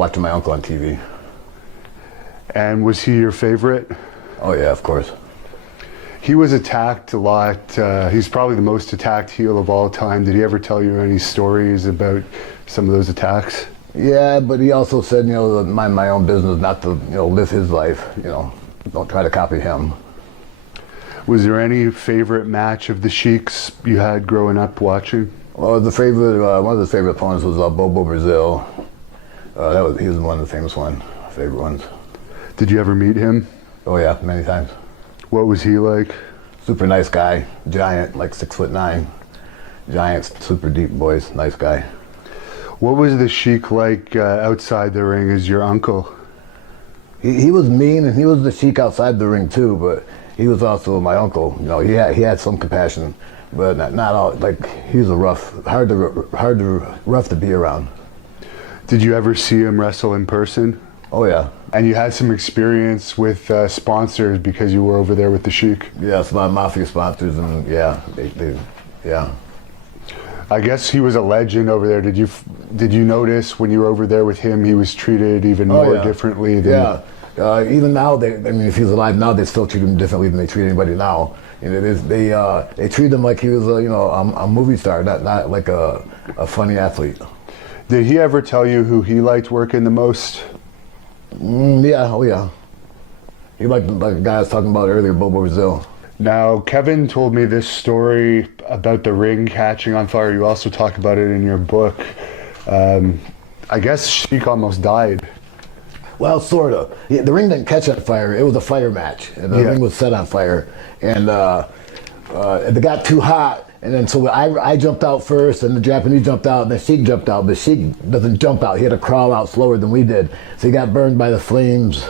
Watching my uncle on TV. And was he your favorite? Oh yeah, of course. He was attacked a lot. He's probably the most attacked heel of all time. Did he ever tell you any stories about some of those attacks? Yeah, but he also said, mind my own business, not to, live his life. Don't try to copy him. Was there any favorite match of the Sheik's you had growing up watching? Well, one of his favorite opponents was Bobo Brazil. He was one of the favorite ones. Did you ever meet him? Oh yeah, many times. What was he like? Super nice guy, giant, like 6'9". Giant, super deep voice, nice guy. What was the Sheik like outside the ring as your uncle? He was mean, and he was the Sheik outside the ring too, but he was also my uncle. He had some compassion, but not all. Like, he was hard to be around. Did you ever see him wrestle in person? Oh yeah. And you had some experience with sponsors because you were over there with the Sheik? Yeah, a lot of mafia sponsors, and yeah, yeah. I guess he was a legend over there. Did you notice when you were over there with him, he was treated even more differently than... Yeah, even now, if he was alive now, they still treat him differently than they treat anybody now. They treat him like he was a movie star, not like a funny athlete. Did he ever tell you who he liked working the most? Yeah, oh yeah. He liked the guy I was talking about earlier, Bobo Brazil. Now, Kevin told me this story about the ring catching on fire. You also talk about it in your book. I guess Sheik almost died. Well, sort of. Yeah, the ring didn't catch on fire. It was a fire match, and the ring was set on fire. And it got too hot, and then so I jumped out first, and the Japanese jumped out, and the Sheik jumped out. But Sheik doesn't jump out. He had to crawl out slower than we did. So he got burned by the flames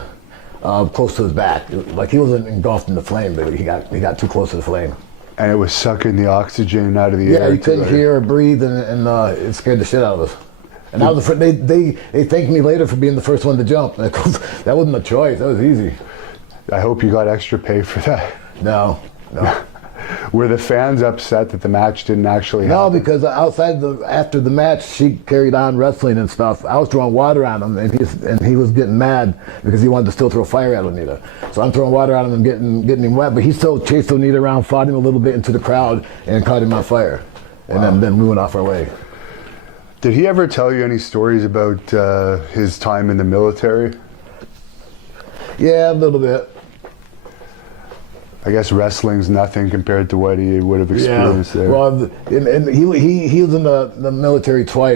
close to his back. Like, he wasn't engulfed in the flame, but he got too close to the flame. And it was sucking the oxygen out of the air. Yeah, you couldn't hear or breathe, and it scared the shit out of us. And that was they thanked me later for being the first one to jump. That wasn't a choice. That was easy. I hope you got extra pay for that. No. Were the fans upset that the match didn't actually happen? No, because after the match, she carried on wrestling and stuff. I was throwing water on him, and he was getting mad because he wanted to still throw fire at Onita. So I'm throwing water on him and getting him wet, but he still chased Onita around, fought him a little bit into the crowd, and caught him on fire. And then we went off our way. Did he ever tell you any stories about his time in the military? Yeah, a little bit. I guess wrestling's nothing compared to what he would have experienced there. Well, and he was in the military twice.